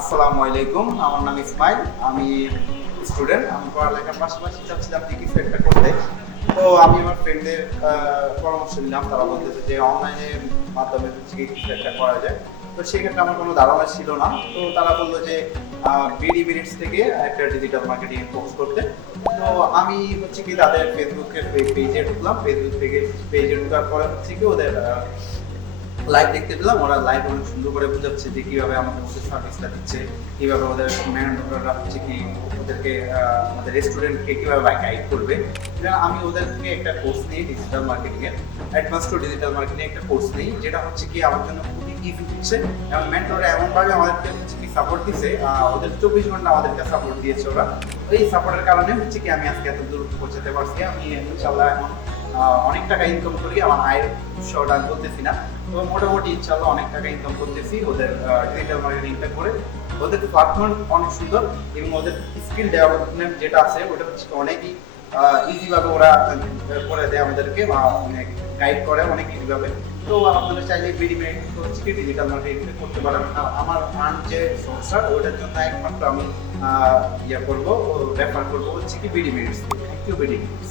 আসসালামু আলাইকুম, আমার নাম ইসমাইল। আমি স্টুডেন্ট। আমি পড়ালেখার পাশাপাশি চাচ্ছিলাম যে কিছু একটা করতে। তো আমি আমার ফ্রেন্ডদের পরামর্শ নিলাম। তারা বলতেছে যে অনলাইনের মাধ্যমে হচ্ছে কি কিছু একটা করা যায়। তো সেক্ষেত্রে আমার কোনো ধারণা ছিল না। তো তারা বললো যে বিডি মিনিটস থেকে একটা ডিজিটাল মার্কেটিং কোর্স করতে। তো আমি হচ্ছে কি তাদের ফেসবুকের পেজে ঢুকলাম। ফেসবুক থেকে পেজে ঢোকার পরে হচ্ছে কি ওদের লাইভ দেখতে পেলাম। ওরা লাইভ অনেক সুন্দর করে বোঝাচ্ছে যে কিভাবে আমাদের ওদের সার্ভিসটা দিচ্ছে, কিভাবে ওদের ম্যানেজাররা হচ্ছে কি ওদেরকে আমাদের রেস্টুরেন্টকে কিভাবে গাইড করবে। আমি ওদের থেকে একটা কোর্স নিই ডিজিটাল মার্কেটিং এর, অ্যাডভান্স টু ডিজিটাল মার্কেটিং একটা কোর্স নিই, যেটা হচ্ছে কি আমার জন্য খুবই ইজি হচ্ছে। এবং মেন্টররা এমনভাবে আমাদেরকে হচ্ছে কি সাপোর্ট দিচ্ছে, ওদের 24 ঘন্টা আমাদেরকে সাপোর্ট দিয়েছে ওরা। এই সাপোর্টের কারণে হচ্ছে কি আমি আজকে এত দূর পৌঁছাতে পারছি। আমি ইনশাল্লাহ এখন অনেক টাকা ইনকাম করি। আমার আয়ের উৎসটা আমি বলতেছি না, তো মোটামুটি ইনশাল্লাহ অনেক টাকা ইনকাম করতেছি ওদের ডিজিটাল মার্কেটিংটা করে। ওদের প্ল্যাটফর্ম অনেক সুন্দর এবং ওদের স্কিল ডেভেলপমেন্ট যেটা আছে ওটা হচ্ছে অনেকই ইজিভাবে ওরা করে দেয় আমাদেরকে, বা অনেক গাইড করে অনেক ইজিভাবে। তো আপনারা চাইলে বিডি মেরিট হচ্ছে কি ডিজিটাল মার্কেটিং করতে পারেন। আমার আর্ন যে সমস্যা ওটার জন্য একমাত্র আমি ইয়ে করবো, রেফার করবো হচ্ছে কি BD merits. Thank you BD merits.